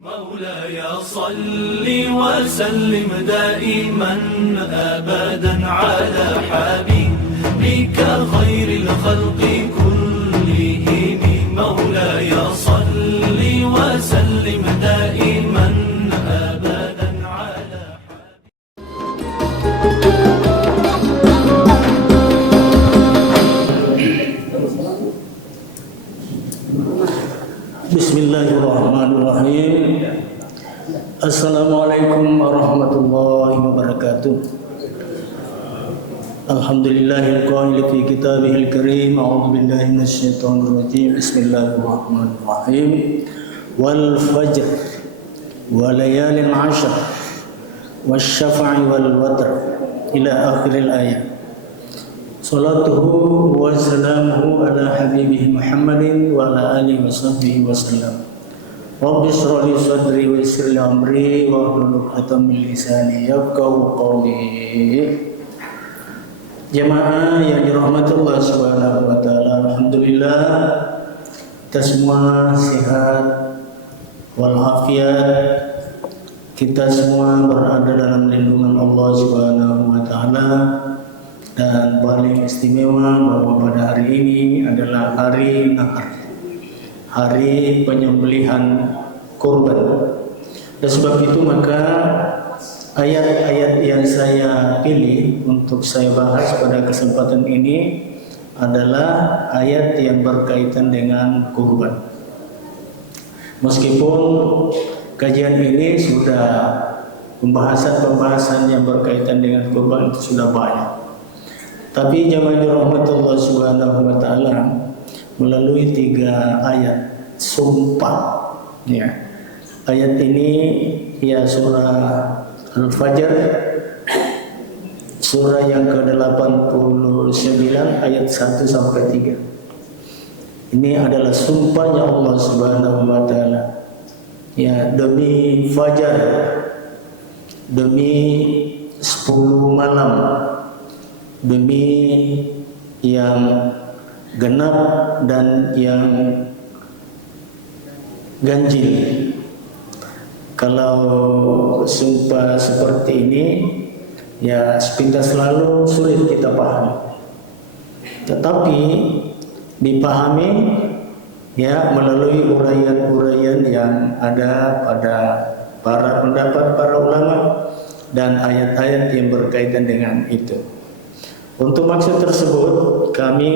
مولاي صل وسلم دائما أبدا على حبيبك خير الخلق كلهم. مولاي صل وسلم دائما أبدا على Bismillahirrahmanirrahim. Assalamualaikum warahmatullahi wabarakatuh. Alhamdulillahil qail fi kitabihil karim. A'udzu billahi minasyaitonir rajim. Bismillahirrahmanirrahim. Wal fajr wa layalin 'ashr wasy-syaf'i wal watr ila akhiril ayat. Salatuhu wa salamuhu ala habibihi Muhammadin wa ala alihi wa sahbihi wa sallam. Rabbi shrah li sadri wa yassir li amri wa hlul 'uqdatam min lisani yafqahu qawli. Jamaah yang dirahmati Allah Subhanahu wa taala, alhamdulillah kita semua sehat walafiat. Kita semua berada dalam lindungan Allah Subhanahu wa taala. Dan paling istimewa bahwa pada hari ini adalah hari Nahar, hari penyembelihan kurban. Dan sebab itu maka ayat-ayat yang saya pilih untuk saya bahas pada kesempatan ini adalah ayat yang berkaitan dengan kurban. Meskipun kajian ini sudah pembahasan yang berkaitan dengan kurban itu sudah banyak, tapi jamaah dirahmati Allah Subhanahu wa taala melalui 3 ayat sumpah ya. Ayat ini ya surah Al-Fajr, surah yang ke-89 ayat 1 sampai 3. Ini adalah sumpahnya Allah Subhanahu wa taala. Ya, demi fajar, demi 10 malam, demi yang genap dan yang ganjil. Kalau sumpah seperti ini ya sepintas selalu sulit kita pahami, tetapi dipahami ya melalui uraian-uraian yang ada pada para pendapat para ulama dan ayat-ayat yang berkaitan dengan itu. Untuk maksud tersebut kami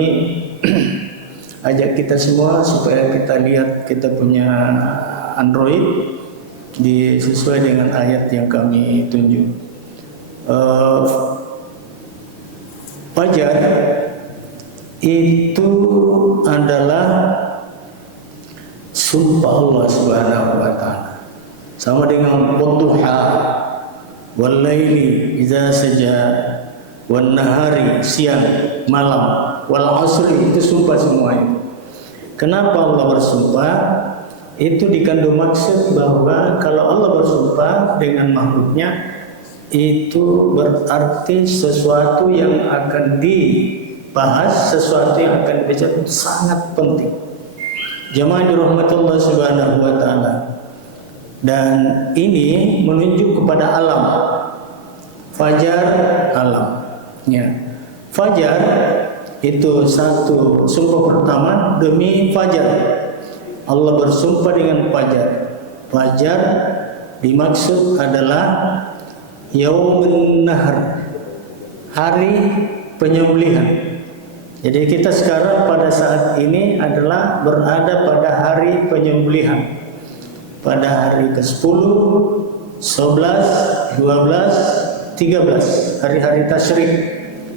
ajak kita semua supaya kita lihat kita punya Android disesuai dengan ayat yang kami tunjuk. Fajar itu adalah sumpah Allah Subhanahu wa taala. Sama dengan wadduha, wal laili idza saja, wan nahari siang malam, wal asri itu sumpah semua itu. Kenapa Allah bersumpah? Itu dikandung maksud bahwa kalau Allah bersumpah dengan makhluknya itu berarti sesuatu yang akan dibahas, sesuatu yang akan dibicarakan sangat penting. Jamaah dirahmati Allah Subhanahu wa taala. Dan ini menunjuk kepada alam. Fajar alam. Ya. Fajar itu satu sumpah pertama demi fajar. Allah bersumpah dengan fajar. Fajar dimaksud adalah yaumun nahar, hari penyembelihan. Jadi kita sekarang pada saat ini adalah berada pada hari penyembelihan. Pada hari ke-10, 11, 12, 13, hari-hari tasyrik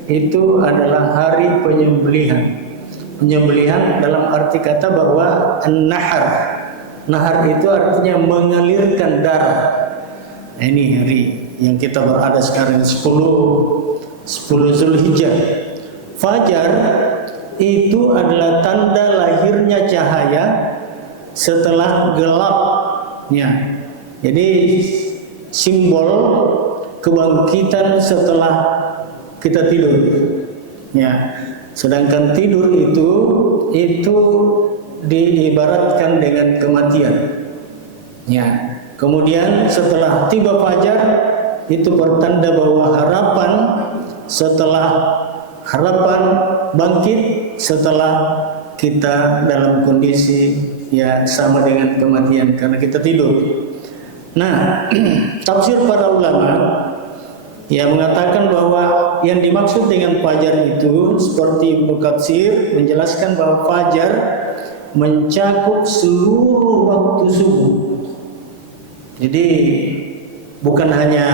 itu adalah hari penyembelihan. Penyembelihan dalam arti kata bahwa an-nahar. Nahar itu artinya mengalirkan darah. Nah, ini hari yang kita berada sekarang 10 Zulhijjah. Fajar itu adalah tanda lahirnya cahaya setelah gelapnya. Jadi simbol kebangkitan setelah kita tidur. Ya. Sedangkan tidur itu diibaratkan dengan kematian. Ya. Kemudian setelah tiba fajar itu pertanda bahwa harapan bangkit setelah kita dalam kondisi ya sama dengan kematian karena kita tidur. Nah, tafsir para ulama yang mengatakan bahwa yang dimaksud dengan fajar itu seperti Ibnu Katsir menjelaskan bahwa fajar mencakup seluruh waktu subuh. Jadi bukan hanya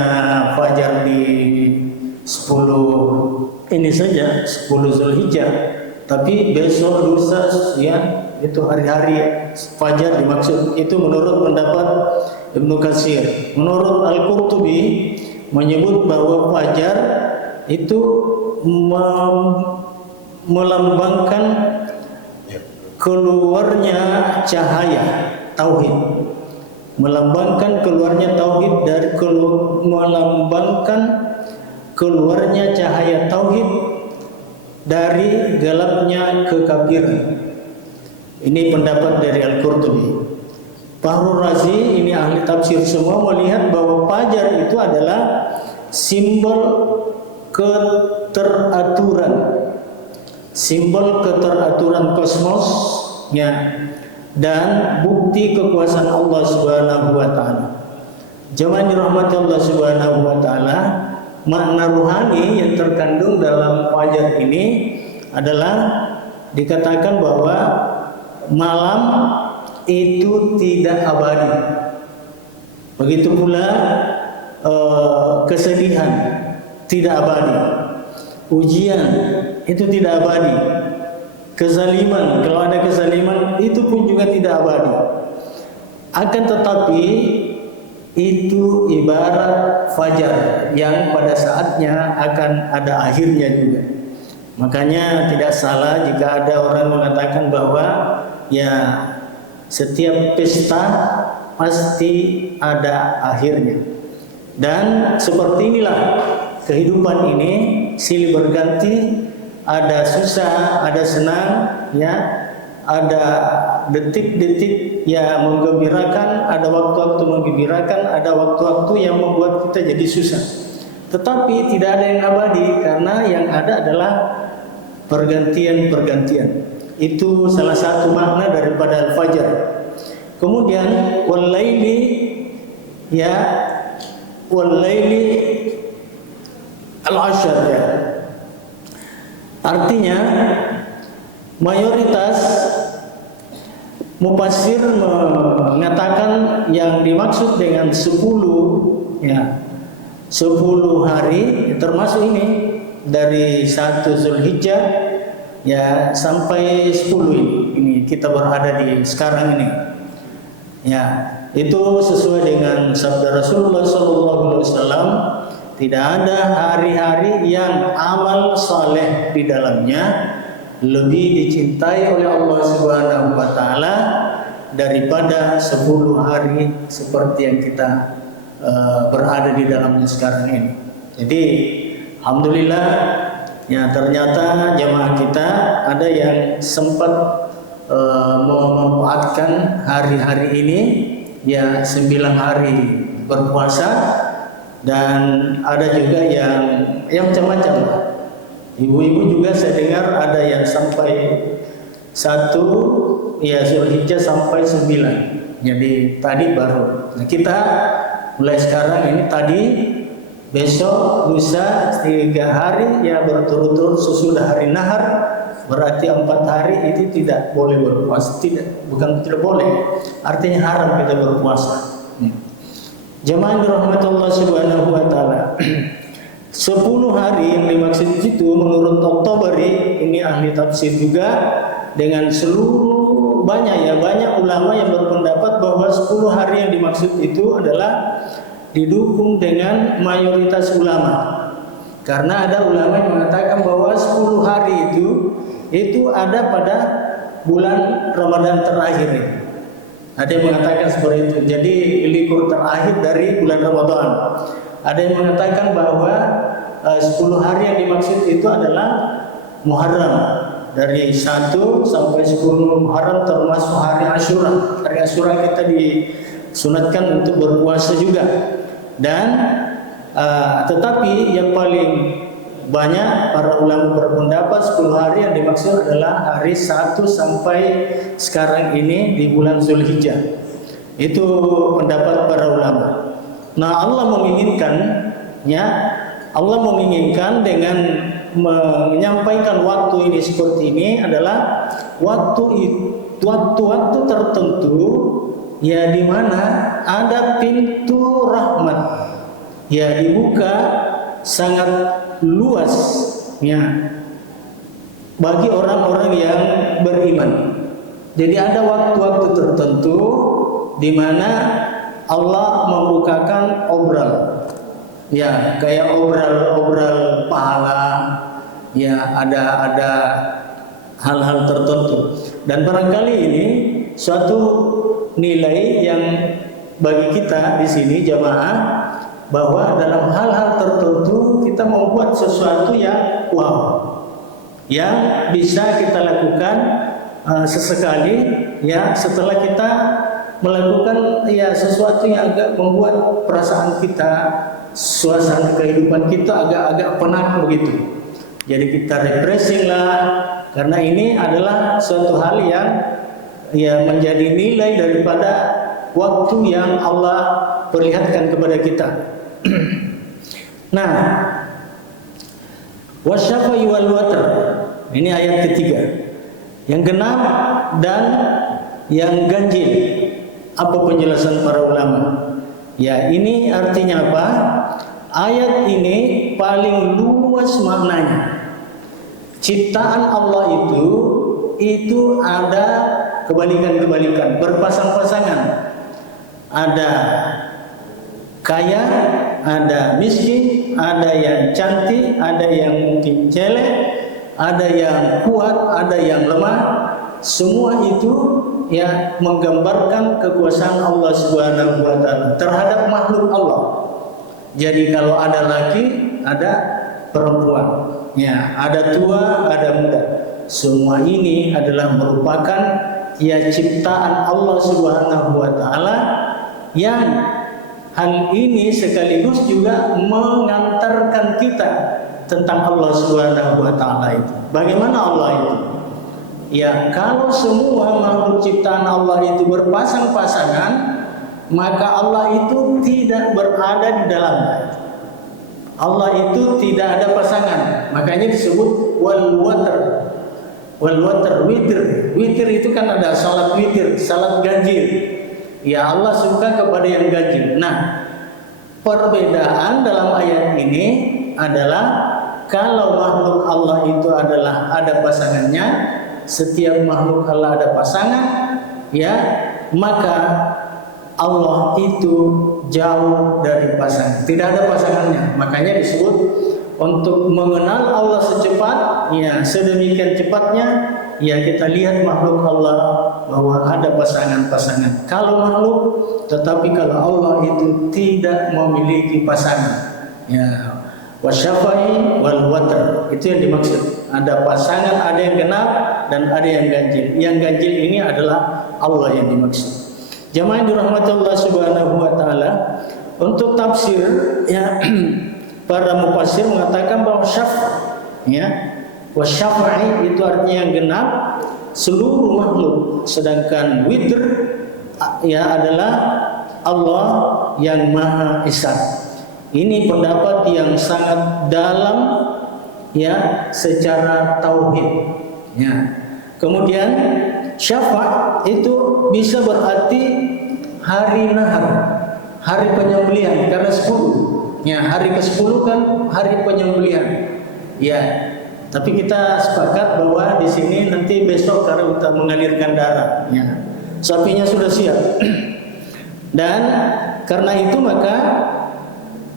fajar di 10 ini saja, 10 Zulhijjah, tapi besok, lusa, ya itu hari-hari fajar dimaksud. Itu menurut pendapat Ibnu Katsir. Menurut Al-Qurtubi menyebut bahwa fajar itu melambangkan keluarnya cahaya tauhid, melambangkan keluarnya tauhid melambangkan keluarnya cahaya tauhid dari gelapnya kekafiran. Ini pendapat dari Al-Qurtubi. Fahrur Razi, ini ahli tafsir semua, melihat bahwa fajar itu adalah simbol keteraturan kosmos ya, dan bukti kekuasaan Allah Subhanahu wa taala. Jemaah dirahmati Allah Subhanahu wa taala, makna ruhani yang terkandung dalam fajar ini adalah dikatakan bahwa malam itu tidak abadi. Begitu pula kesedihan tidak abadi, ujian itu tidak abadi, kezaliman, kalau ada kezaliman itu pun juga tidak abadi. Akan tetapi itu ibarat fajar yang pada saatnya akan ada akhirnya juga. Makanya tidak salah jika ada orang mengatakan bahwa ya setiap pesta pasti ada akhirnya. Dan seperti inilah kehidupan ini silih berganti, ada susah, ada senang, ya, ada detik-detik yang menggembirakan, ada waktu-waktu menggembirakan, ada waktu-waktu yang membuat kita jadi susah. Tetapi tidak ada yang abadi karena yang ada adalah pergantian-pergantian. Itu salah satu makna daripada al-fajar. Kemudian wal-laili, ya, wal-laili al-ashr, ya. Artinya mayoritas mufassir mengatakan yang dimaksud dengan 10 ya 10 hari termasuk ini dari 1 Zulhijjah ya sampai 10 ini kita berada di sekarang ini. Ya, itu sesuai dengan sabda Rasulullah SAW, tidak ada hari-hari yang amal saleh di dalamnya lebih dicintai oleh Allah Subhanahu wa taala daripada 10 hari seperti yang kita berada di dalamnya sekarang ini. Jadi alhamdulillah ya, ternyata jemaah kita ada yang sempat memanfaatkan hari-hari ini ya 9 hari berpuasa, dan ada juga yang macam-macam. Ibu-ibu juga saya dengar ada yang sampai 1 ya Zulhijjah sampai 9. Jadi tadi baru. Nah, kita mulai sekarang ini tadi, besok, lusa 3 hari ya berturut-turut sesudah hari nahar. Berarti 4 hari itu tidak boleh berpuasa. Bukan tidak boleh, artinya haram kita berpuasa. Jemaah dirahmati Allah Subhanahu wa taala. 10 hari yang dimaksud itu menurut At-Tabari, ini ahli tafsir juga, dengan seluruh banyak ulama yang berpendapat bahwa 10 hari yang dimaksud itu adalah didukung dengan mayoritas ulama. Karena ada ulama yang mengatakan bahwa 10 hari itu ada pada bulan Ramadan terakhir. Ada yang mengatakan seperti itu. Jadi likur terakhir dari bulan Ramadan. Ada yang mengatakan bahwa 10 hari yang dimaksud itu adalah Muharram, dari 1 sampai 10 Muharram termasuk hari Asyura. Hari Asyura kita di disunatkan untuk berpuasa juga. Dan tetapi yang paling banyak para ulama berpendapat 10 hari yang dimaksud adalah hari 1 sampai sekarang ini di bulan Zulhijjah. Itu pendapat para ulama. Nah, Allah menginginkan dengan menyampaikan waktu ini seperti ini adalah waktu-waktu tertentu ya di mana ada pintu rahmat ya dibuka sangat luas ya bagi orang-orang yang beriman. Jadi ada waktu-waktu tertentu di mana Allah membukakan obral ya kayak obral pahala ya ada hal-hal tertentu dan barangkali ini suatu nilai yang bagi kita di sini jamaah bahwa dalam hal-hal tertentu kita membuat sesuatu yang wow yang bisa kita lakukan sesekali ya setelah kita melakukan ya sesuatu yang agak membuat perasaan kita, suasana kehidupan kita agak-agak penat begitu. Jadi kita refreshing lah, karena ini adalah suatu hal yang ya menjadi nilai daripada waktu yang Allah perlihatkan kepada kita. Nah, wasyafai wal watr. Ini ayat ketiga. Yang genap dan yang ganjil. Apa penjelasan para ulama? Ya, ini artinya apa? Ayat ini paling luas maknanya. Ciptaan Allah itu ada kebalikan-kebalikan, berpasang-pasangan. Ada kaya, ada miskin, ada yang cantik, ada yang mungkin jelek, ada yang kuat, ada yang lemah. Semua itu ya menggambarkan kekuasaan Allah Subhanahu wa taala terhadap makhluk Allah. Jadi kalau ada laki, ada perempuan. Ya, ada tua, ada muda. Semua ini adalah merupakan ya ciptaan Allah Subhanahu wa taala yang hal ini sekaligus juga mengantarkan kita tentang Allah Subhanahu wa taala itu. Bagaimana Allah itu? Ya, kalau semua makhluk ciptaan Allah itu berpasang-pasangan, maka Allah itu tidak berada di dalamnya. Allah itu tidak ada pasangan. Makanya disebut wal watr. Wal watr, witir. Witir itu kan ada salat witir, salat ganjil. Ya, Allah suka kepada yang ganjil. Nah, perbedaan dalam ayat ini adalah kalau makhluk Allah itu adalah ada pasangannya, setiap makhluk Allah ada pasangan, ya, maka Allah itu jauh dari pasangan, tidak ada pasangannya. Makanya disebut untuk mengenal Allah secepat, ya, sedemikian cepatnya, ya kita lihat makhluk Allah bahwa ada pasangan-pasangan. Kalau makhluk, tetapi kalau Allah itu tidak memiliki pasangan, ya. Wasyafai wal watr, itu yang dimaksud. Ada pasangan, ada yang genap dan ada yang ganjil. Yang ganjil ini adalah Allah yang dimaksud. Jamaah yang dirahmati Allah Subhanahu wa taala, untuk tafsir ya para mufassir mengatakan bahwa syafa ya wasyafai itu artinya yang genap seluruh makhluk, sedangkan witr ya adalah Allah yang Maha Esa. Ini pendapat yang sangat dalam ya secara tauhid. Ya. Kemudian syafa' itu bisa berarti hari nahar, hari penyembelihan karena 10. Ya, hari ke-10 kan hari penyembelihan. Ya. Tapi kita sepakat bahwa di sini nanti besok karena kita mengalirkan darah. Ya. Sapinya sudah siap. Dan karena itu maka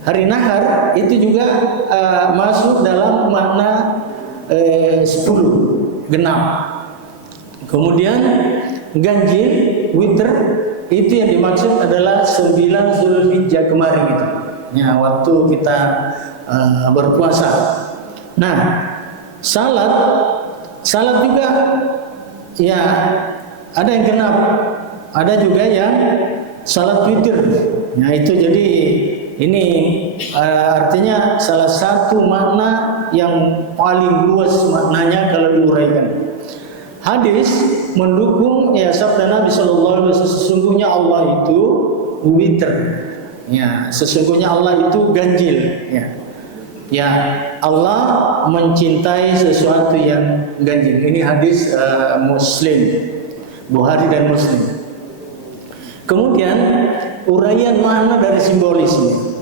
hari nahar itu juga masuk dalam makna 10 genap. Kemudian ganjil witr itu yang dimaksud adalah 9 Zulhijjah kemarin itu. Ya, waktu kita berpuasa. Nah, salat juga ya ada yang genap, ada juga yang salat witir. Nah itu jadi ini artinya salah satu makna yang paling luas maknanya kalau diuraikan. Hadis mendukung ya sabda Nabi Sallallahu Alaihi Wasallam, sesungguhnya Allah itu witir. Ya, sesungguhnya Allah itu ganjil. Ya. Ya, Allah mencintai sesuatu yang ganjil. Ini hadis Muslim, Bukhari dan Muslim. Kemudian uraian makna dari simbolisme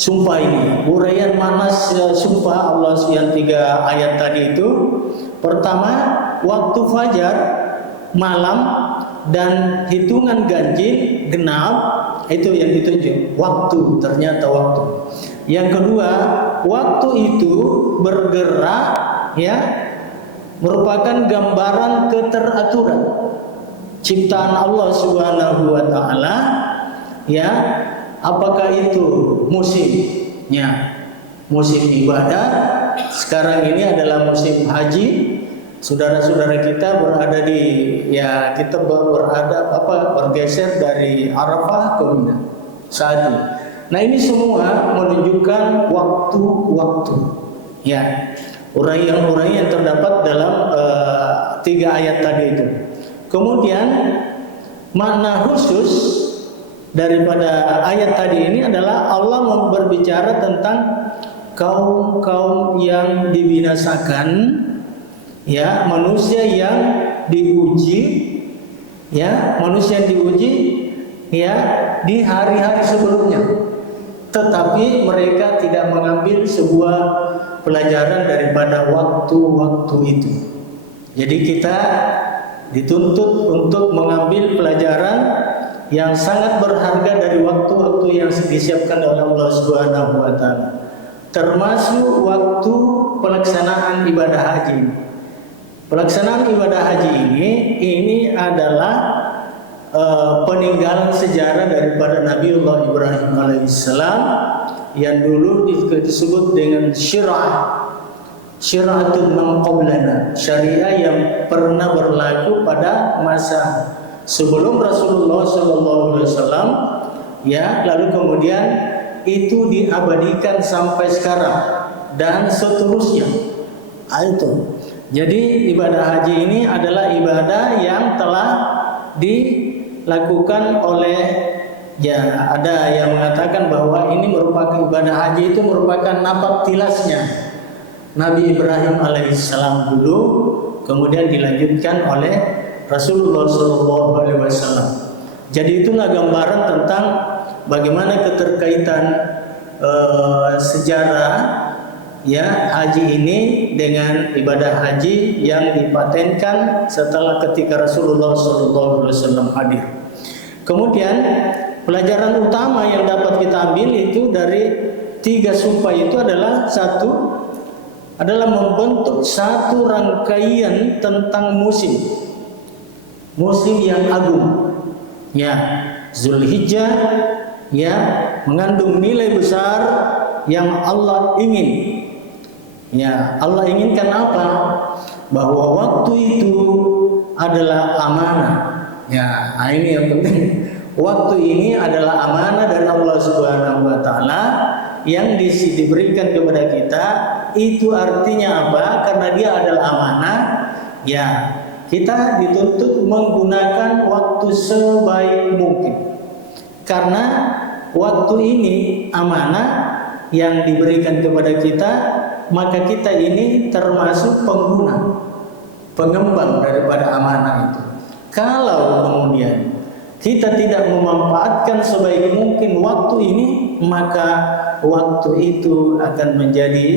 sumpah ini. Uraian makna sumpah Allah yang 3 ayat tadi itu. Pertama, waktu fajar, malam, dan hitungan ganjil genap, itu yang ditunjuk. Waktu, ternyata waktu. Yang kedua, waktu itu bergerak, ya, merupakan gambaran keteraturan ciptaan Allah Subhanahu wa taala, ya. Apakah itu musimnya musim ibadah? Sekarang ini adalah musim haji. Saudara-saudara kita berada di, ya, kita bergeser dari Arafah ke Mina saat ini. Nah, ini semua menunjukkan waktu-waktu, ya, uraian-uraian yang terdapat dalam 3 ayat tadi itu. Kemudian makna khusus daripada ayat tadi ini adalah Allah berbicara tentang kaum-kaum yang dibinasakan, ya, manusia yang diuji, ya, manusia yang diuji, ya, di hari-hari sebelumnya, tetapi mereka tidak mengambil sebuah pelajaran daripada waktu-waktu itu. Jadi kita dituntut untuk mengambil pelajaran yang sangat berharga dari waktu-waktu yang disiapkan oleh Allah Subhanahu wa taala, termasuk waktu pelaksanaan ibadah haji. Pelaksanaan ibadah haji ini adalah peninggalan sejarah daripada Nabiullah Ibrahim alaihissalam yang dulu disebut dengan syir'atun man qablana, syariah yang pernah berlaku pada masa sebelum Rasulullah SAW, ya, lalu kemudian itu diabadikan sampai sekarang dan seterusnya. Itu. Jadi ibadah haji ini adalah ibadah yang telah dilakukan oleh, ya, ada yang mengatakan bahwa ini merupakan ibadah haji itu merupakan napak tilasnya Nabi Ibrahim alaihissalam dulu, kemudian dilanjutkan oleh Rasulullah SAW. Jadi itulah gambaran tentang bagaimana keterkaitan sejarah, ya, haji ini dengan ibadah haji yang dipatenkan setelah ketika Rasulullah SAW hadir. Kemudian pelajaran utama yang dapat kita ambil itu dari 3 sumpah itu adalah adalah membentuk satu rangkaian tentang musim yang agung, ya, Zulhijjah, ya, mengandung nilai besar yang Allah ingin. Ya, Allah inginkan apa? Bahwa waktu itu adalah amanah. Ya, ini yang penting. Waktu ini adalah amanah dari Allah Subhanahu wa taala yang diberikan kepada kita. Itu artinya apa? Karena dia adalah amanah, ya, kita dituntut menggunakan waktu sebaik mungkin. Karena waktu ini amanah yang diberikan kepada kita, maka kita ini termasuk pengguna, pengembang daripada amanah itu. Kalau kemudian kita tidak memanfaatkan sebaik mungkin waktu ini, maka waktu itu akan menjadi,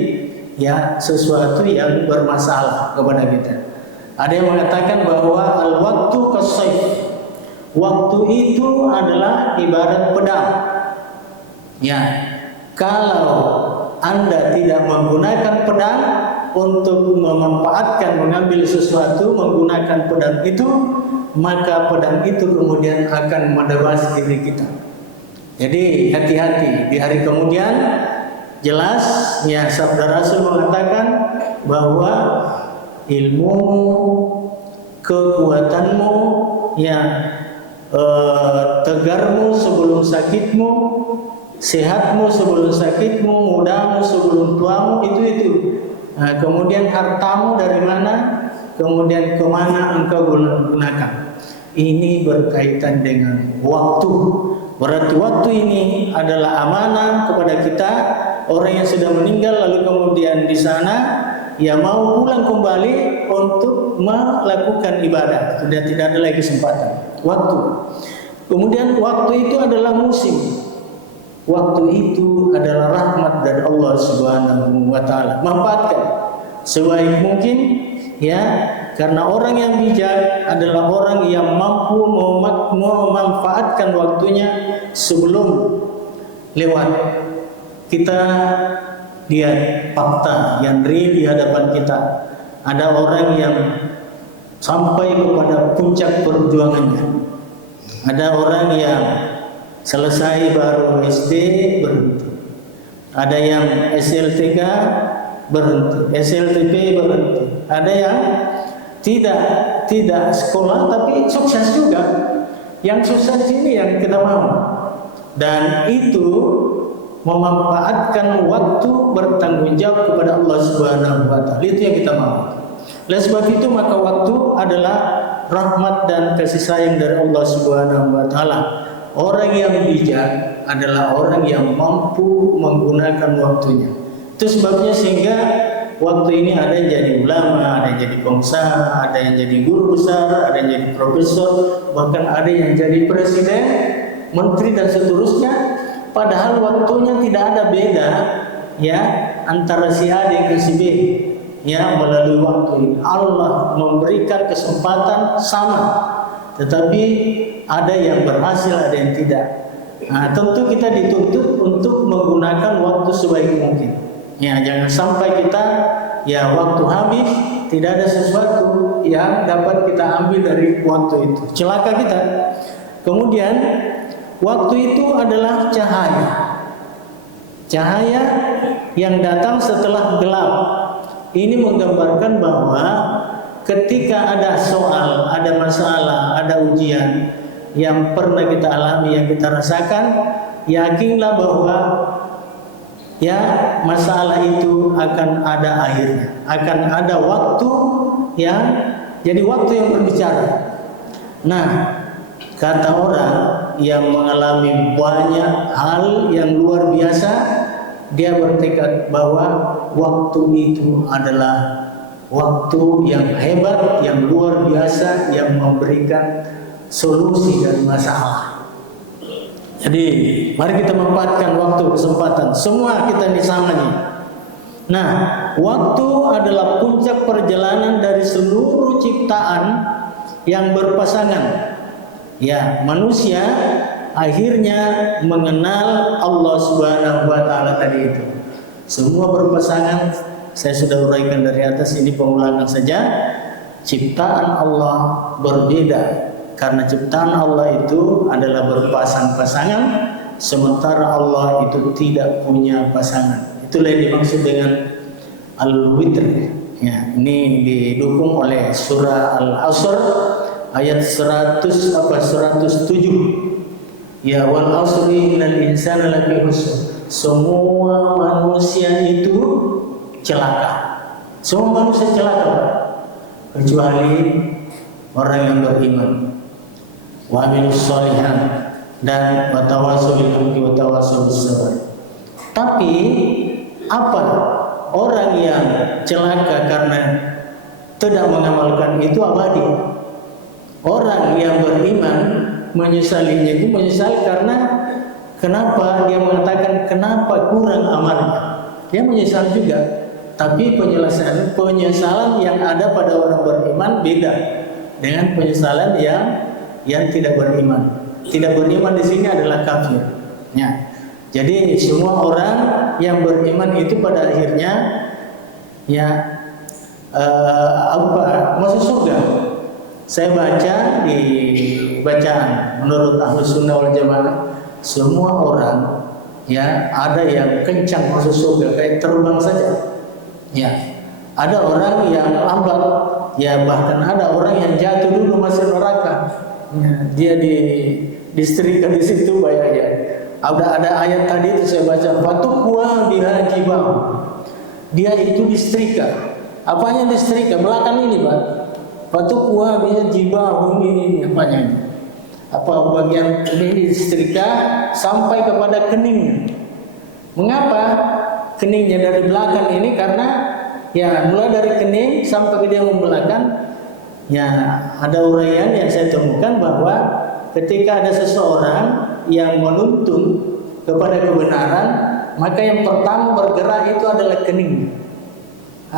ya, sesuatu yang bermasalah kepada kita. Ada yang mengatakan bahwa al-waktu kasayf, waktu itu adalah ibarat pedang. Ya, kalau Anda tidak menggunakan pedang untuk memanfaatkan mengambil sesuatu menggunakan pedang itu, maka pedang itu kemudian akan menewasi diri kita. Jadi hati-hati di hari kemudian. Jelas, ya, sabda Rasul mengatakan bahwa ilmumu, kekuatanmu, ya, tegarmu sebelum sakitmu, sehatmu sebelum sakitmu, mudamu sebelum tuamu, itu. Nah, kemudian hartamu dari mana, kemudian kemana engkau gunakan. Ini berkaitan dengan waktu. Berarti waktu ini adalah amanah kepada kita. Orang yang sudah meninggal lalu kemudian di sana ia mau pulang kembali untuk melakukan ibadah. Sudah tidak ada lagi kesempatan. Waktu. Kemudian waktu itu adalah musim. Waktu itu adalah rahmat dari Allah Subhanahu wa taala. Manfaatkan sebaik mungkin, ya, karena orang yang bijak adalah orang yang mampu memanfaatkan waktunya sebelum lewat. Kita lihat fakta yang real di hadapan kita. Ada orang yang sampai kepada puncak perjuangannya. Ada orang yang selesai baru SD berhenti. Ada yang SLTK berhenti, SLTP berhenti. Ada yang tidak sekolah tapi sukses juga. Yang sukses ini yang kita mau. Dan itu memanfaatkan waktu, bertanggung jawab kepada Allah Subhanahu wa taala. Itu yang kita mau. Oleh sebab itu maka waktu adalah rahmat dan kasih sayang dari Allah Subhanahu wa taala. Orang yang bijak adalah orang yang mampu menggunakan waktunya. Itu sebabnya sehingga waktu ini ada yang jadi ulama, ada yang jadi pengusaha, ada yang jadi guru besar, ada yang jadi profesor, bahkan ada yang jadi presiden, menteri dan seterusnya. Padahal waktunya tidak ada beda, ya, antara si A dengan si B. Ya, melalui waktu ini Allah memberikan kesempatan sama, tetapi ada yang berhasil, ada yang tidak. Nah, tentu kita dituntut untuk menggunakan waktu sebaik mungkin. Ya, jangan sampai kita waktu habis tidak ada sesuatu yang dapat kita ambil dari waktu itu. Celaka kita. Kemudian waktu itu adalah cahaya. Cahaya yang datang setelah gelap. Ini menggambarkan bahwa ketika ada soal, ada masalah, ada ujian yang pernah kita alami, yang kita rasakan, yakinlah bahwa masalah itu akan ada akhirnya, akan ada waktu yang jadi waktu yang berbicara. Nah, kata orang yang mengalami banyak hal yang luar biasa, dia bertekad bahwa waktu itu adalah waktu yang hebat, yang luar biasa, yang memberikan solusi dari masalah. Jadi mari kita manfaatkan waktu, kesempatan. Semua kita ini sama nih. Nah, waktu adalah puncak perjalanan dari seluruh ciptaan yang berpasangan. Ya, manusia akhirnya mengenal Allah Subhanahu wa taala tadi itu. Semua berpasangan, saya sudah uraikan dari atas, ini pengulangan saja. Ciptaan Allah berbeda karena ciptaan Allah itu adalah berpasang-pasangan, sementara Allah itu tidak punya pasangan. Itulah yang dimaksud dengan al-witr. Ya, ini didukung oleh surah Al-Asr ayat 107. Ya, wal asri innal insana lafi khusr. Semua manusia itu celaka. Semua manusia celaka, kecuali orang yang beriman. Wa amilus sholihat dan wa tawassaw bil haqqi wa tawassaw bis sabr. Tapi apa orang yang celaka karena tidak mengamalkan itu abadi. Orang yang beriman menyesalinya itu menyesal karena kenapa dia mengatakan kenapa kurang amalnya. Dia menyesal juga, tapi penyesalan yang ada pada orang beriman beda dengan penyesalan yang tidak beriman. Tidak beriman di sini adalah kafir. Ya. Jadi semua orang yang beriman itu pada akhirnya masuk surga. Saya baca di bacaan menurut Ahlus Sunnah wal Jamaah, semua orang ada yang kencang masuk surga kayak terbang saja. Ya, ada orang yang lambat, bahkan ada orang yang jatuh dulu masuk neraka. Ya, dia disetrika di situ bayangnya. Ada ayat tadi itu saya baca, fatukwa biha jibah. Dia itu disetrika. Apanya disetrika? Belakang ini, Pak. Fatukwa biha jibah, ini apanya ini? Apa bagian ini disetrika sampai kepada keningnya. Mengapa keningnya dari belakang ini? Karena ya mulai dari kening sampai ke dia membelakang. Ya ada uraian yang saya temukan bahwa ketika ada seseorang yang menuntun kepada kebenaran, maka yang pertama bergerak itu adalah kening.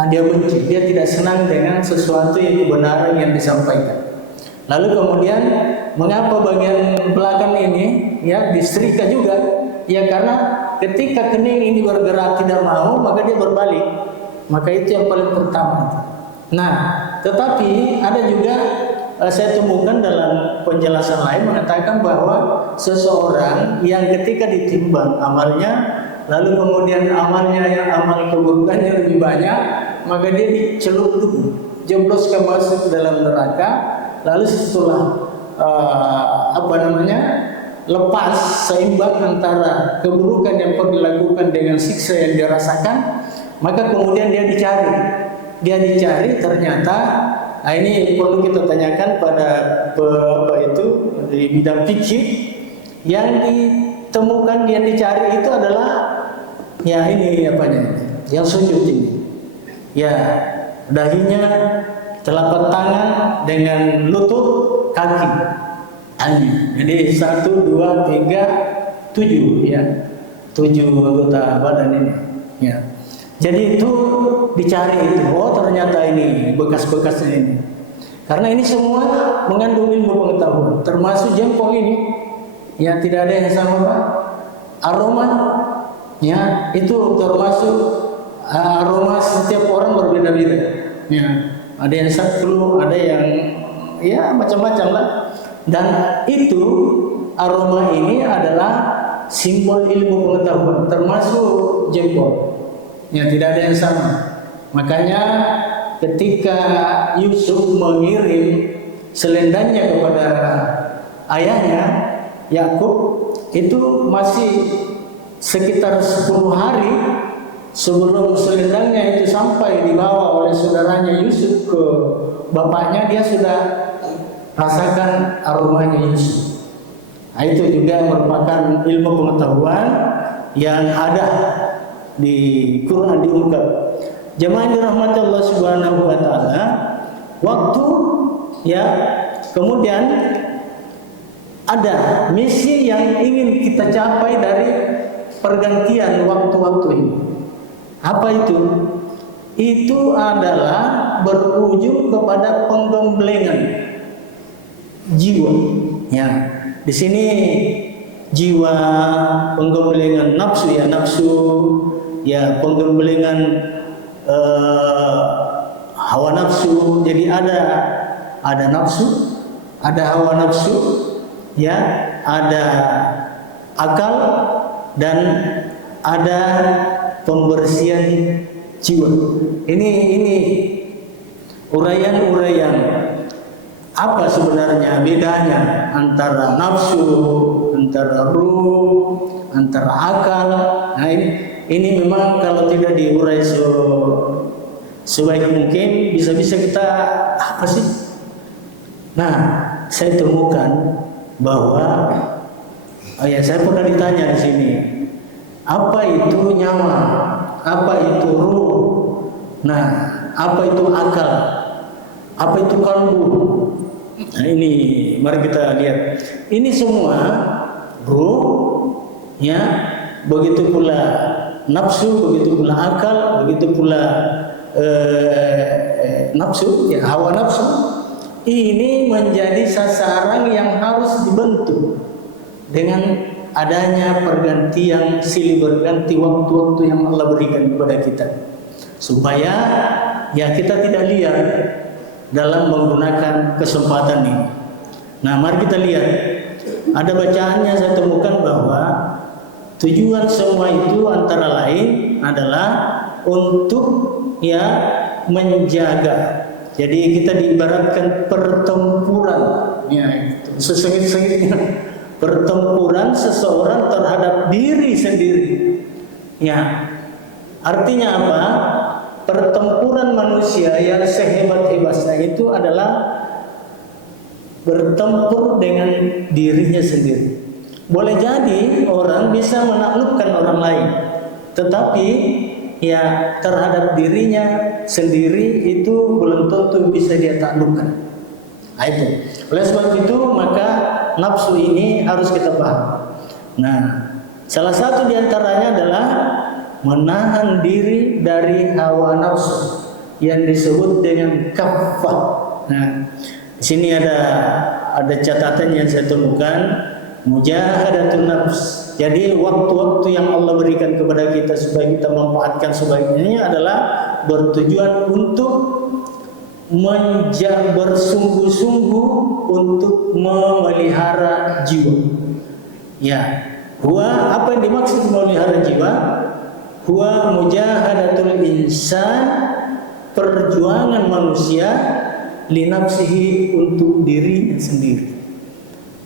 Dia benci, dia tidak senang dengan sesuatu yang kebenaran yang disampaikan. Lalu kemudian mengapa bagian belakang ini ya disetrika juga? Ya karena ketika kening ini bergerak tidak mau, maka dia berbalik. Maka itu yang paling pertama. Nah, tetapi ada juga saya temukan dalam penjelasan lain mengatakan bahwa seseorang yang ketika ditimbang amalnya, lalu kemudian amalnya yang amal keburukannya lebih banyak, maka dia dicelupkan, jebloskan masuk dalam neraka. Lalu setelah lepas seimbang antara keburukan yang pernah dilakukan dengan siksa yang dia rasakan, maka kemudian dia dicari ternyata. Nah ini perlu kita tanyakan pada di bidang fikih. Yang ditemukan yang dicari itu adalah ya ini yang sujud ini. Ya dahinya, telapak tangan dengan lutut kaki. Jadi 1, 2, 3, 7 ya. 7 anggota badan ini. Ya. Jadi itu dicari itu, oh ternyata ini bekas-bekasnya ini. Karena ini semua mengandung ilmu pengetahuan, termasuk jempol ini. Ya tidak ada yang sama, Pak. Aroma, ya itu termasuk aroma setiap orang berbeda-beda. Ya, ada yang satu, ada yang ya macam-macam lah. Dan itu aroma ini adalah simbol ilmu pengetahuan, termasuk jempol. Ya tidak ada yang sama. Makanya ketika Yusuf mengirim selendangnya kepada ayahnya Yakub, itu masih sekitar 10 hari sebelum selendangnya itu sampai dibawa oleh saudaranya Yusuf ke bapaknya, dia sudah rasakan aromanya Yusuf. Nah, itu juga merupakan ilmu pengetahuan yang ada di Quran diungkap. Jemaah yang dirahmati Allah Subhanahu wa taala, waktu ya kemudian ada misi yang ingin kita capai dari pergantian waktu-waktu ini. Apa itu? Itu adalah berujung kepada penggemblengan jiwa. Ya, di sini jiwa, penggemblengan nafsu ya, ya penggemblengan hawa nafsu. Jadi ada nafsu, ada hawa nafsu, ya, ada akal, dan ada pembersihan jiwa. Ini uraian apa sebenarnya bedanya antara nafsu, antara ruh, antara akal. Nah ini memang kalau tidak diurai sebaik mungkin bisa-bisa kita apa sih? Nah, saya temukan bahwa saya pernah ditanya di sini, apa itu nyawa? Apa itu ruh? Nah, apa itu akal? Apa itu kalbu? Nah, ini mari kita lihat. Ini semua ruh, ya, begitu pula nafsu, begitu pula akal, begitu pula nafsu, ya, hawa nafsu. Ini menjadi sasaran yang harus dibentuk dengan adanya pergantian silih berganti waktu-waktu yang Allah berikan kepada kita, supaya ya kita tidak liar dalam menggunakan kesempatan ini. Nah, mari kita lihat. Ada bacaannya saya temukan bahwa tujuan semua itu antara lain adalah untuk ya menjaga. Jadi kita diibaratkan pertempuran, ya itu. sesengit-sengitnya pertempuran seseorang terhadap diri sendiri. Ya, artinya apa? Pertempuran manusia yang sehebat-hebatnya itu adalah bertempur dengan dirinya sendiri. Boleh jadi orang bisa menaklukkan orang lain, tetapi ya terhadap dirinya sendiri itu belum tentu bisa dia taklukkan. Nah, itu. Oleh sebab itu maka nafsu ini harus kita paham. Nah, salah satu diantaranya adalah menahan diri dari hawa nafsu yang disebut dengan kaffah. Nah, di sini ada catatan yang saya temukan, mujahadatun nafs. Jadi waktu-waktu yang Allah berikan kepada kita supaya kita memanfaatkan sebaiknya adalah bertujuan untuk bersungguh-sungguh untuk memelihara jiwa. Ya, apa yang dimaksud memelihara jiwa? Huwa mujahadatul insan, perjuangan manusia linafsihi, untuk dirinya sendiri.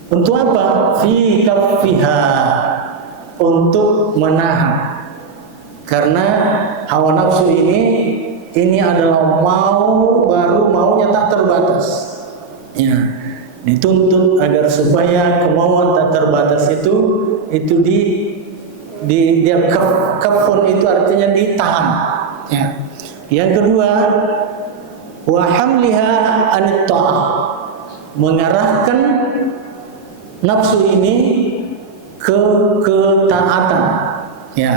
Untuk apa? Fi kaffiha, untuk menahan. Karena hawa nafsu ini adalah maunya tak terbatas. Ya, dituntut agar supaya kemauan tak terbatas itu dia kafun, itu artinya ditahan. Ya. Yang kedua, wa hamliha anit ta'ah, mengarahkan nafsu ini ke ketaatan. Ya.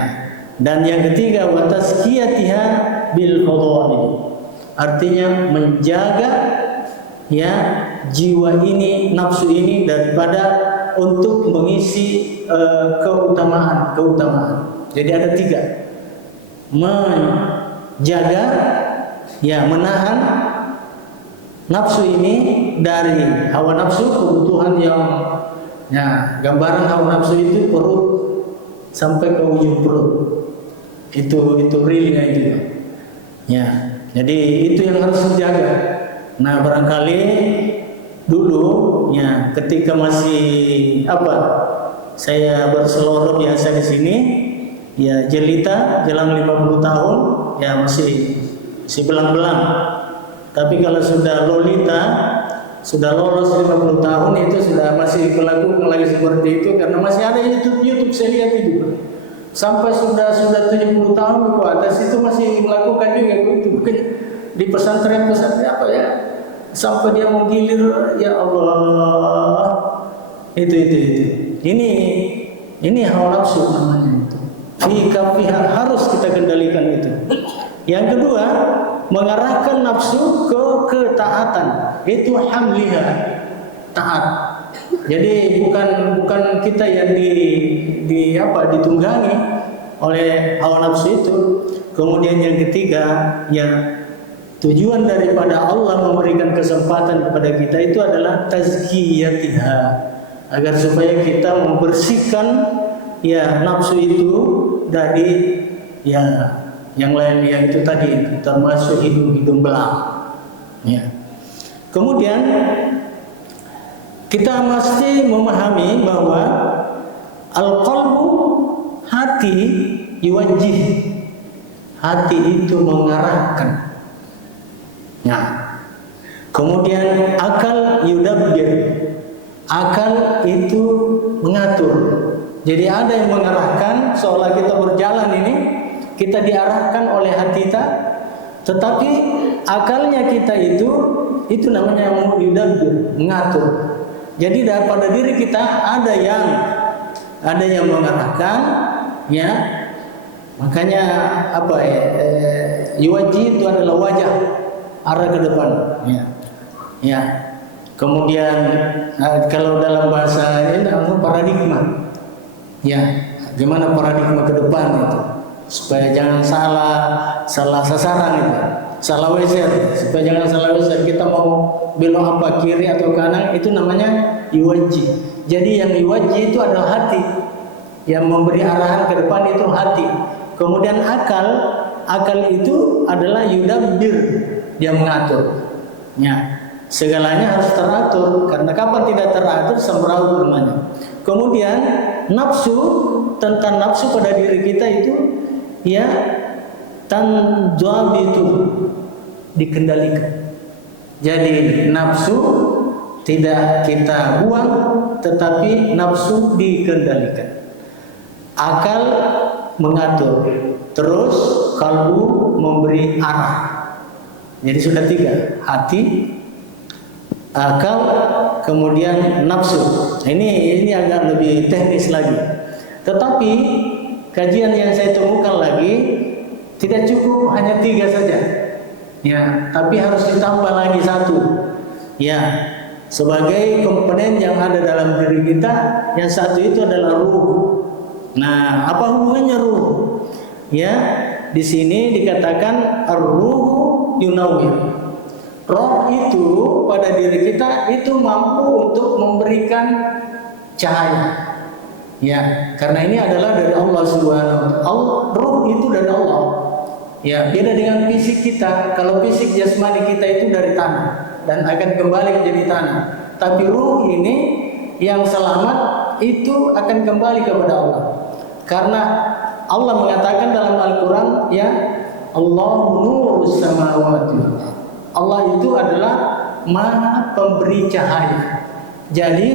Dan yang ketiga, wa tazkiyatiha bil fadha'il, artinya menjaga ya jiwa ini, nafsu ini daripada untuk mengisi keutamaan. Jadi ada 3. Menjaga, ya menahan nafsu ini dari hawa nafsu, kebutuhan yang ya, gambaran hawa nafsu itu perut sampai ke ujung perut. Itu realnya itu. Ya, jadi itu yang harus dijaga. Nah, barangkali dulu ya ketika masih saya berseloroh biasa di sini, ya jelita jalan 50 tahun ya masih belang-belang. Tapi kalau sudah lolita, sudah lolos 50 tahun, itu sudah masih melakukan lagi seperti itu, karena masih ada YouTube saya lihat itu. Sampai sudah 70 tahun ke atas itu masih melakukan juga itu. Di pesantren apa ya? Sampai dia menggilir, ya Allah. Itu. Ini hawa nafsu namanya itu. Fiha, harus kita kendalikan itu. Yang kedua, mengarahkan nafsu ke ketaatan. Itu hamliha, taat. Jadi bukan kita yang ditunggangi oleh hawa nafsu itu. Kemudian yang ketiga, ya tujuan daripada Allah memberikan kesempatan kepada kita itu adalah tazkiyatiha, agar supaya kita membersihkan ya nafsu itu dari ya yang lain, yang itu tadi, termasuk hidung belang. Ya. Kemudian kita mesti memahami bahwa al-qalbu, hati, yuwajjih, hati itu mengarahkan. Nah, kemudian akal yudabbir, akal itu mengatur. Jadi ada yang mengarahkan, seolah kita berjalan ini, kita diarahkan oleh hati kita, tetapi akalnya kita itu namanya yudabbir, mengatur. Jadi pada diri kita ada yang mengarahkan, ya. Makanya yuwajjih itu adalah wajah, arah ke depan, ya. Kemudian kalau dalam bahasa ini paradigma, ya, gimana paradigma ke depan itu, supaya jangan salah sasaran itu, salah weser, supaya jangan salah weser. Kita mau belok kiri atau kanan, itu namanya yuwajjih. Jadi yang yuwajjih itu adalah hati, yang memberi arahan ke depan itu hati. Kemudian akal itu adalah yudabbir, dia mengatur. Ya, segalanya harus teratur, karena kapan tidak teratur semrawut namanya. Kemudian nafsu, tentang nafsu pada diri kita itu ya tanzabitu, dikendalikan. Jadi nafsu tidak kita buang, tetapi nafsu dikendalikan. Akal mengatur, terus kalbu memberi arah. Jadi sudah 3, hati, akal, kemudian nafsu. Ini agak lebih teknis lagi. Tetapi kajian yang saya temukan lagi tidak cukup hanya 3 saja. Ya, tapi harus ditambah lagi 1. Ya, sebagai komponen yang ada dalam diri kita, yang 1 itu adalah ruh. Nah, apa hubungannya ruh? Ya, di sini dikatakan ar-ruhu yunawwir. Roh itu pada diri kita itu mampu untuk memberikan cahaya. Ya, karena ini adalah dari Allah Subhanahu wa ta'ala. Ruh itu dari Allah. Ya, beda dengan fisik kita. Kalau fisik jasmani kita itu dari tanah dan akan kembali menjadi tanah. Tapi ruh ini yang selamat itu akan kembali kepada Allah. Karena Allah mengatakan dalam Al-Quran, ya, Allahu nurus samawati. Allah itu adalah Maha Pemberi cahaya. Jadi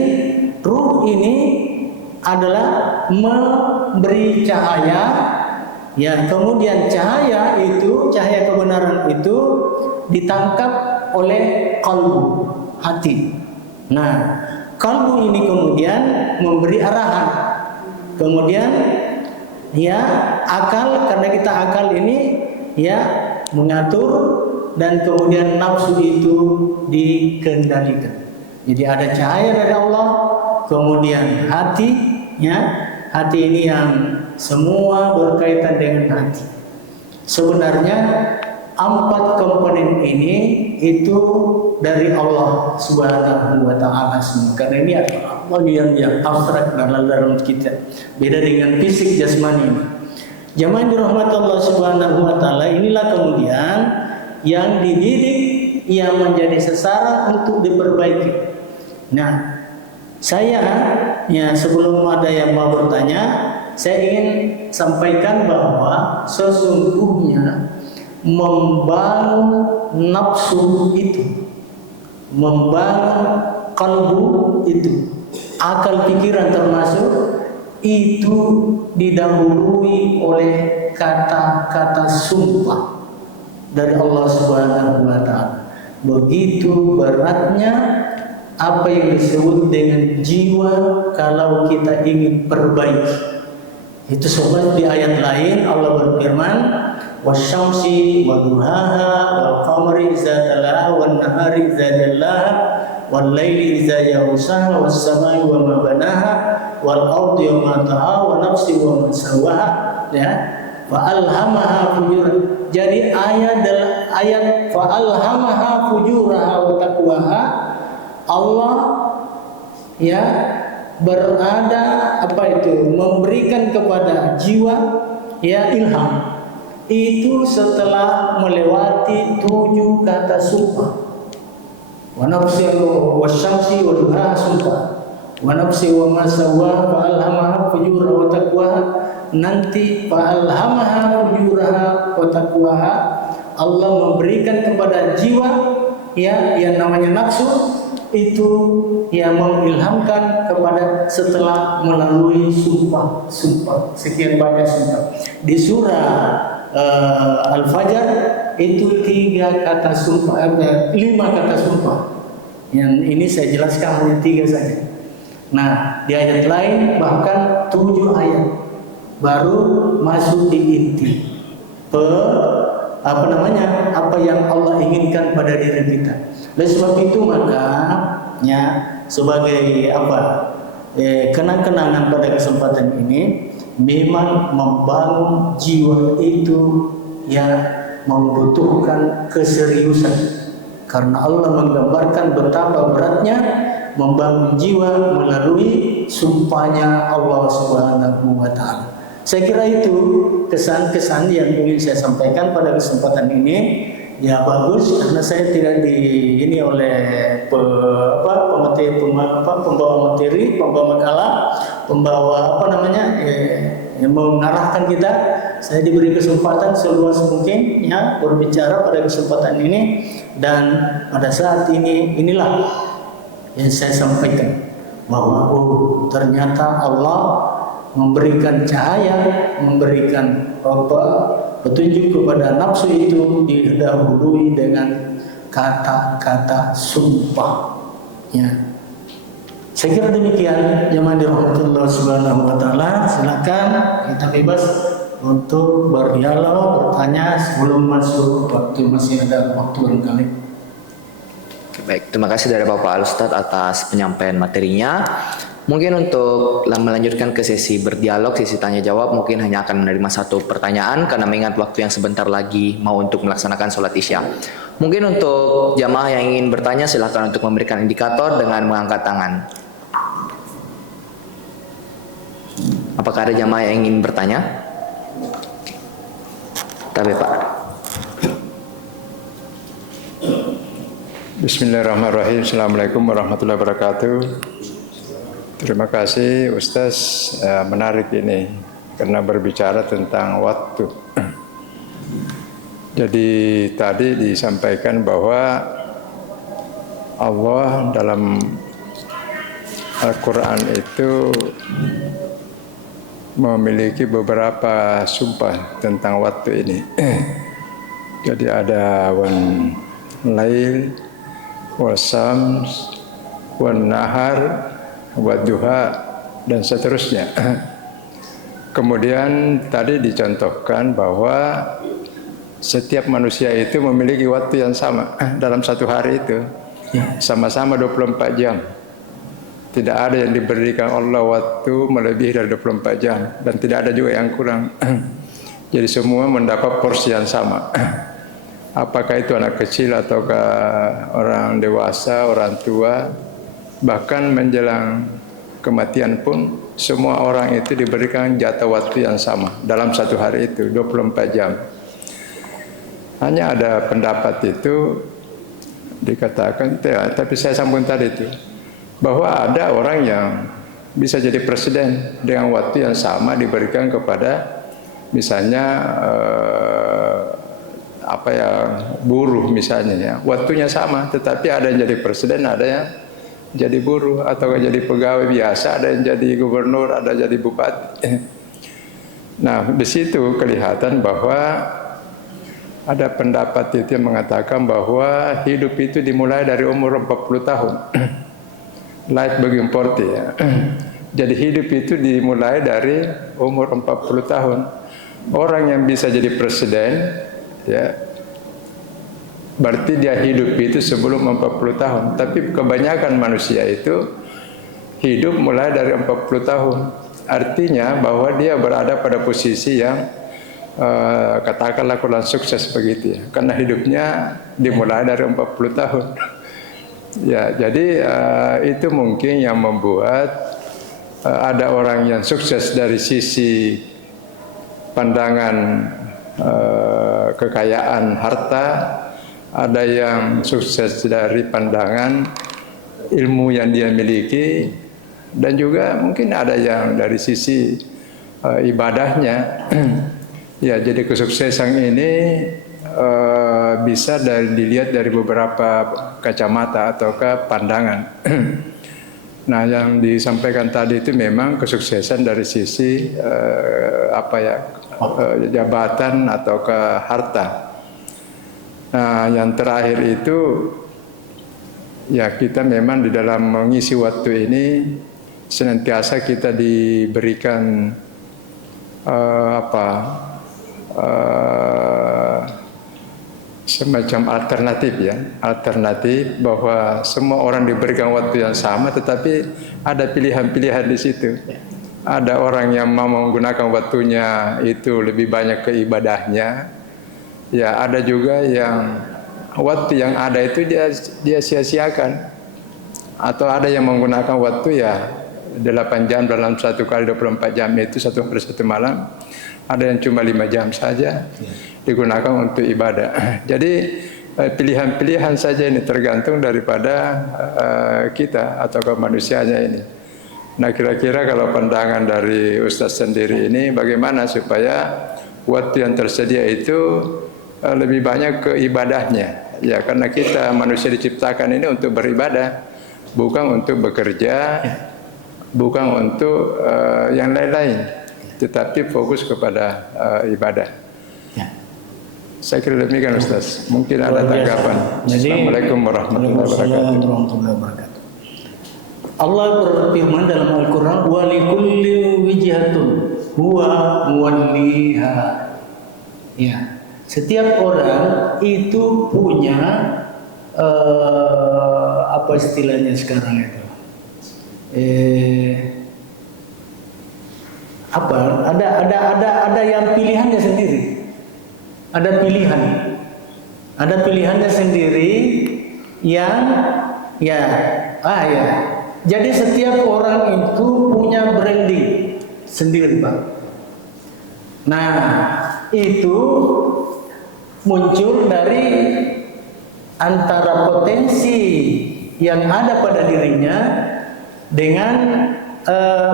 ruh ini adalah memberi cahaya. Ya, kemudian cahaya itu, cahaya kebenaran itu ditangkap oleh kalbu, hati. Nah, kalbu ini kemudian memberi arahan. Kemudian ya, akal, karena kita akal ini ya mengatur, dan kemudian nafsu itu dikendalikan. Jadi ada cahaya dari Allah, kemudian hati, ya, hati ini yang semua berkaitan dengan hati. Sebenarnya 4 komponen ini itu dari Allah Subhanahu wa ta'ala semua. Karena ini adalah yang abstrak dalam kita. Beda dengan fisik jasmani ini. Jamaah dirahmati Allah Subhanahu wa ta'ala, inilah kemudian yang dididik yang menjadi sasaran untuk diperbaiki. Nah, saya ya, sebelum ada yang mau bertanya, saya ingin sampaikan bahwa sesungguhnya membangun nafsu itu, membangun kalbu itu, akal pikiran termasuk, itu didahului oleh kata-kata sumpah dari Allah Subhanahu wa ta'ala. Begitu beratnya apa yang disebut dengan jiwa kalau kita ingin perbaiki. Itu sebab di ayat lain Allah berfirman, wasyamsi waduhaha wal qamari idza talaha wan nahari idza jallaha wal laili idza yaghshaha was samai wa ma banaha wal ardi wa ma taha wa nafsi wa ma sawaha, ya, fa alhamaha fujuraha. Jadi ayat fa alhamaha fujuraha wa taqwaha, Allah ya berada apa itu, memberikan kepada jiwa ya ilham itu setelah melewati 7 kata sumpah. Wa nafsi wasyamsi wa duha sumpah, wa nafsi wa ma sawwa fa alhamaha fujuraha wa taqwaha. Nanti fa alhamaha fujuraha wa taqwaha, Allah memberikan kepada jiwa ya yang namanya nafsu itu, yang mengilhamkan kepada setelah melalui sumpah sekian banyak sumpah. Di surah Al-Fajr itu 3 kata sumpah, 5 kata sumpah. Yang ini saya jelaskan hanya 3 saja. Nah, di ayat lain bahkan 7 ayat baru masuk di inti apa yang Allah inginkan pada diri kita. Oleh sebab itu maka ya, sebagai kenang-kenangan pada kesempatan ini, memang membangun jiwa itu ya membutuhkan keseriusan, karena Allah menggambarkan betapa beratnya membangun jiwa melalui sumpahnya Allah Subhanahu wa ta'ala. Saya kira itu kesan-kesan yang ingin saya sampaikan pada kesempatan ini. Ya bagus karena saya tidak ini oleh pembawa materi, pembawa makalah, pembawa yang mengarahkan kita. Saya diberi kesempatan seluas mungkin ya berbicara pada kesempatan ini, dan pada saat inilah yang saya sampaikan bahwa ternyata Allah memberikan cahaya, memberikan petunjuk kepada nafsu itu didahului dengan kata-kata sumpah. Ya. Saya kira demikian. Jemaah dirahmati Allah Subhanahu wa taala, silakan kita bebas untuk berdialog, bertanya sebelum masuk waktu, masih ada waktu barangkali. Baik, terima kasih dari Bapak Al-Ustadz atas penyampaian materinya. Mungkin untuk melanjutkan ke sesi berdialog, sesi tanya jawab, mungkin hanya akan menerima satu pertanyaan karena mengingat waktu yang sebentar lagi mau untuk melaksanakan sholat isya. Mungkin untuk jamaah yang ingin bertanya silakan untuk memberikan indikator dengan mengangkat tangan. Apakah ada jamaah yang ingin bertanya? Tapi Pak. Bismillahirrahmanirrahim. Assalamualaikum warahmatullahi wabarakatuh. Terima kasih Ustaz, menarik ini karena berbicara tentang waktu. Jadi tadi disampaikan bahwa Allah dalam Al-Quran itu memiliki beberapa sumpah tentang waktu ini. Jadi ada wan lail, wasams, wan nahar, wadduha, dan seterusnya. Kemudian tadi dicontohkan bahwa setiap manusia itu memiliki waktu yang sama dalam satu hari itu, sama-sama 24 jam. Tidak ada yang diberikan Allah waktu melebihi dari 24 jam, dan tidak ada juga yang kurang. Jadi semua mendapat porsi yang sama. Apakah itu anak kecil ataukah orang dewasa, orang tua, bahkan menjelang kematian pun semua orang itu diberikan jatah waktu yang sama dalam satu hari itu 24 jam. Hanya ada pendapat itu dikatakan, tapi saya sambung tadi itu, bahwa ada orang yang bisa jadi presiden dengan waktu yang sama diberikan kepada misalnya buruh misalnya ya, waktunya sama, tetapi ada yang jadi presiden, ada yang jadi buruh, atau jadi pegawai biasa, ada yang jadi gubernur, ada jadi bupati. Nah, di situ kelihatan bahwa ada pendapat itu yang mengatakan bahwa hidup itu dimulai dari umur 40 tahun. Life begin 40 ya. Jadi hidup itu dimulai dari umur 40 tahun. Orang yang bisa jadi presiden ya, berarti dia hidup itu sebelum 40 tahun. Tapi kebanyakan manusia itu hidup mulai dari 40 tahun. Artinya bahwa dia berada pada posisi yang katakanlah kurang sukses begitu ya. Karena hidupnya dimulai dari 40 tahun. Ya, jadi itu mungkin yang membuat ada orang yang sukses dari sisi pandangan kekayaan harta, ada yang sukses dari pandangan ilmu yang dia miliki, dan juga mungkin ada yang dari sisi ibadahnya. Ya, jadi kesuksesan ini bisa dilihat dari beberapa kacamata ataukah pandangan. Nah, yang disampaikan tadi itu memang kesuksesan dari sisi jabatan ataukah harta. Nah, yang terakhir itu ya, kita memang di dalam mengisi waktu ini senantiasa kita diberikan semacam alternatif ya, alternatif bahwa semua orang diberikan waktu yang sama, tetapi ada pilihan-pilihan di situ. Ada orang yang mau menggunakan waktunya itu lebih banyak ke ibadahnya. Ya, ada juga yang waktu yang ada itu dia sia-siakan. Atau ada yang menggunakan waktu ya 8 jam dalam 1 kali 24 jam itu 1 hari 1 malam. Ada yang cuma 5 jam saja digunakan untuk ibadah. Jadi pilihan-pilihan saja ini tergantung daripada kita atau manusianya ini. Nah, kira-kira kalau pandangan dari Ustaz sendiri ini bagaimana supaya waktu yang tersedia itu lebih banyak ke ibadahnya. Ya, karena kita manusia diciptakan ini untuk beribadah, bukan untuk bekerja, bukan untuk yang lain-lain, tetapi fokus kepada ibadah. Ya. Saya kira demikian Ustaz. Mungkin ada tanggapan. Assalamualaikum warahmatullahi wabarakatuh. Allah berfirman dalam Al-Quran, wa likulli wijhatun huwa muwalliha. Ya, setiap orang itu punya apa istilahnya sekarang itu? Ada yang pilihannya sendiri. Ada pilihannya sendiri yang jadi setiap orang itu punya branding sendiri, Pak. Nah, itu muncul dari antara potensi yang ada pada dirinya dengan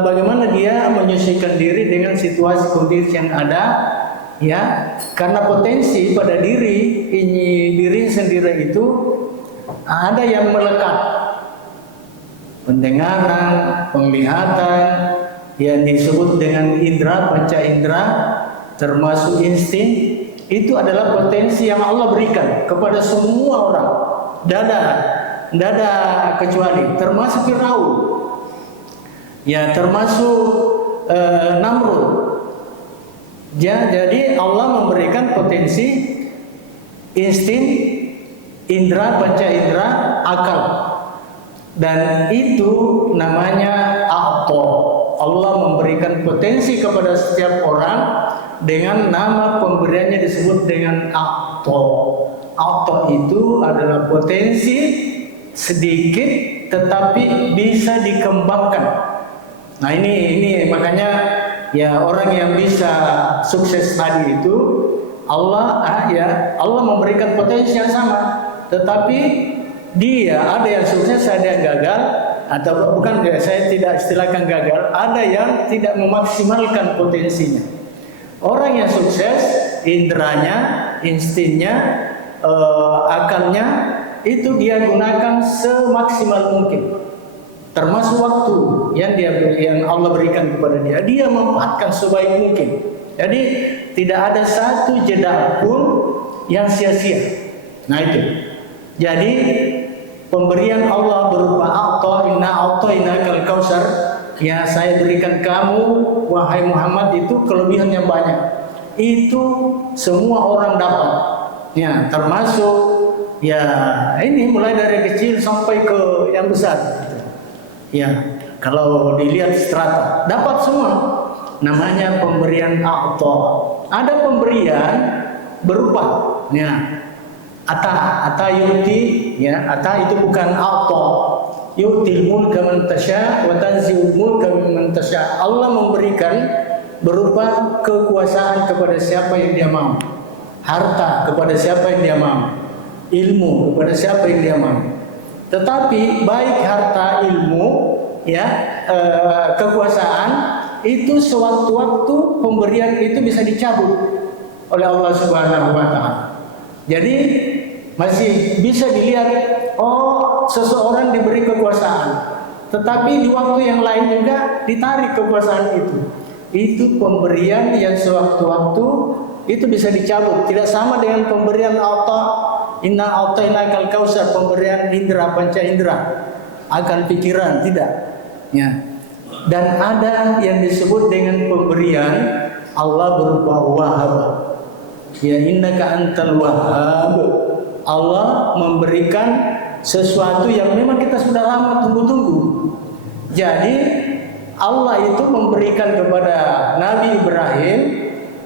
bagaimana dia menyesuaikan diri dengan situasi kondisi yang ada, ya. Karena potensi pada diri sendiri itu ada yang melekat. Pendengaran, penglihatan, yang disebut dengan indera, panca indera, termasuk insting, itu adalah potensi yang Allah berikan kepada semua orang. Tidak ada kecuali, termasuk Firaun, ya, termasuk Namrud. Ya, jadi Allah memberikan potensi insting, indera, panca indera, akal. Dan itu namanya a'ta. Allah memberikan potensi kepada setiap orang dengan nama pemberiannya disebut dengan a'ta. A'ta itu adalah potensi sedikit tetapi bisa dikembangkan. Nah, ini makanya ya orang yang bisa sukses tadi itu Allah memberikan potensi yang sama, tetapi dia ada yang sukses, ada yang gagal, atau bukan, saya tidak istilahkan gagal, ada yang tidak memaksimalkan potensinya. Orang yang sukses, inderanya, instingnya, akalnya, itu dia gunakan semaksimal mungkin, termasuk waktu yang Allah berikan kepada dia. Dia memanfaatkan sebaik mungkin. Jadi tidak ada satu jeda pun yang sia-sia. Nah itu. Jadi pemberian Allah berupa inna a'tainakal kautsar, ya saya berikan kamu wahai Muhammad itu kelebihan yang banyak. Itu semua orang dapat. Ya, termasuk ya ini mulai dari kecil sampai ke yang besar. Ya, kalau dilihat strata dapat semua. Namanya pemberian a'ta. Ada pemberian berupa ata yuti, ya, ata itu bukan a'ta. Yu'til mulka man tasya wa tanzi'ul mulka mimman tasya. Allah memberikan berupa kekuasaan kepada siapa yang dia mau, harta kepada siapa yang dia mau, ilmu kepada siapa yang dia mau. Tetapi baik harta, ilmu, ya, kekuasaan itu sewaktu-waktu pemberian itu bisa dicabut oleh Allah Subhanahu wa taala. Jadi masih bisa dilihat, seseorang diberi kekuasaan, tetapi di waktu yang lain juga ditarik kekuasaan itu. Itu pemberian yang sewaktu-waktu itu bisa dicabut. Tidak sama dengan pemberian inna a'tainakal kautsar, pemberian indera, panca indera, akan pikiran, tidak. Ya. Dan ada yang disebut dengan pemberian Allah berupa wahab. Ya, innaka antal wahhab. Allah memberikan sesuatu yang memang kita sudah lama tunggu-tunggu. Jadi Allah itu memberikan kepada Nabi Ibrahim,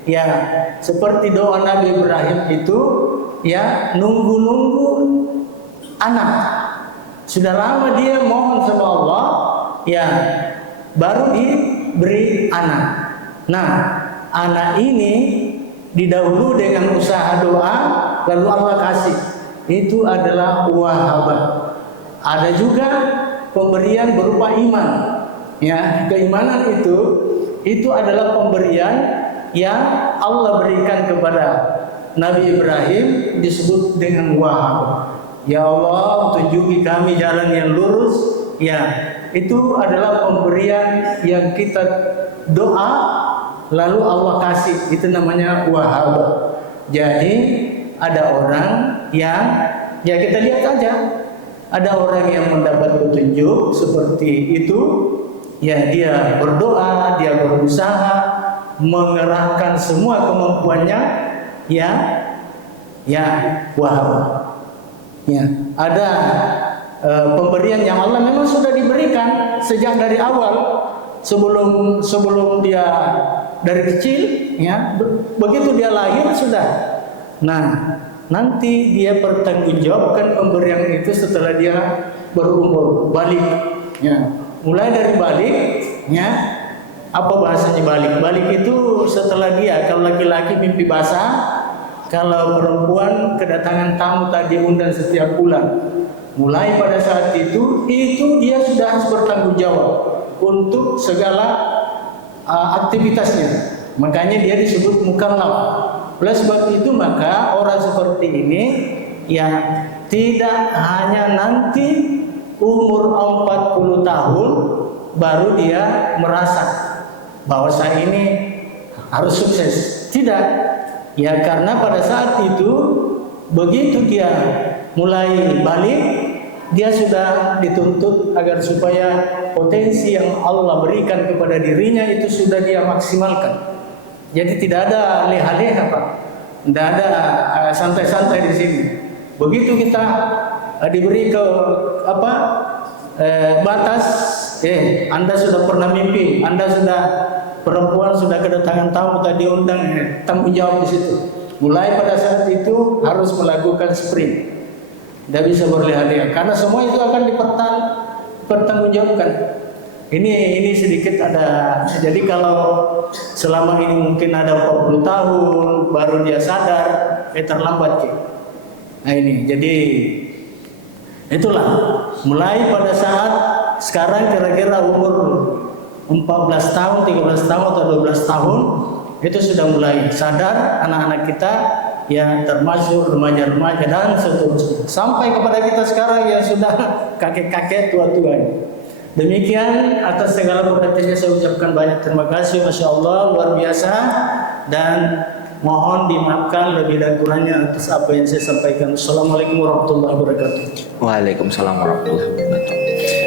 ya, seperti doa Nabi Ibrahim itu, ya, nunggu-nunggu anak. Sudah lama dia mohon sama Allah, ya, baru diberi anak. Nah, anak ini didahului dengan usaha doa, lalu Allah kasih. Itu adalah wahabah. Ada juga pemberian berupa iman. Ya, keimanan itu adalah pemberian yang Allah berikan kepada Nabi Ibrahim, disebut dengan wahab. Ya Allah, tunjuki kami jalan yang lurus. Ya, itu adalah pemberian yang kita doa lalu Allah kasih. Itu namanya wahab. Jadi ada orang yang, ya kita lihat aja, ada orang yang mendapat petunjuk seperti itu. Ya, dia berdoa, dia berusaha mengerahkan semua kemampuannya. Ya, wahab. Ya, ada pemberian yang Allah memang sudah diberikan sejak dari awal, sebelum dia dari kecil, ya, begitu dia lahir sudah. Nah, nanti dia pertanggungjawabkan pemberian itu setelah dia berumur balik. Ya, mulai dari balik, ya, apa bahasanya balik? Balik itu setelah dia, kalau laki-laki mimpi basah, kalau perempuan kedatangan tamu tak diundang setiap bulan. Mulai pada saat itu dia sudah harus bertanggung jawab untuk segala aktivitasnya. Makanya dia disebut mukallaf. Oleh sebab itu maka orang seperti ini ya tidak hanya nanti umur 40 tahun baru dia merasa bahwa saya ini harus sukses. Tidak. Ya, karena pada saat itu begitu dia mulai balik, dia sudah dituntut agar supaya potensi yang Allah berikan kepada dirinya itu sudah dia maksimalkan. Jadi tidak ada leha-leha, Pak. Tidak ada santai-santai di sini. Begitu kita diberi ke batas, Anda sudah pernah mimpi, Anda sudah perempuan sudah kedatangan tamu tadi undang, tanggung jawab di situ. Mulai pada saat itu harus melakukan sprint. Tidak bisa berleha-leha karena semua itu akan dipertanggungjawabkan. Ini sedikit ada. Jadi kalau selama ini mungkin ada 40 tahun baru dia sadar, terlambat. Nah ini, jadi itulah mulai pada saat sekarang kira-kira umur 14 tahun, 13 tahun atau 12 tahun itu sudah mulai sadar anak-anak kita yang termasuk remaja-remaja dan seterusnya sampai kepada kita sekarang yang sudah kakek-kakek tua-tua. Demikian atas segala perhatiannya saya ucapkan banyak terima kasih, Masya Allah, luar biasa, dan mohon dimaafkan lebih dan kurangnya atas apa yang saya sampaikan. Assalamualaikum warahmatullahi wabarakatuh. Waalaikumsalam warahmatullahi wabarakatuh.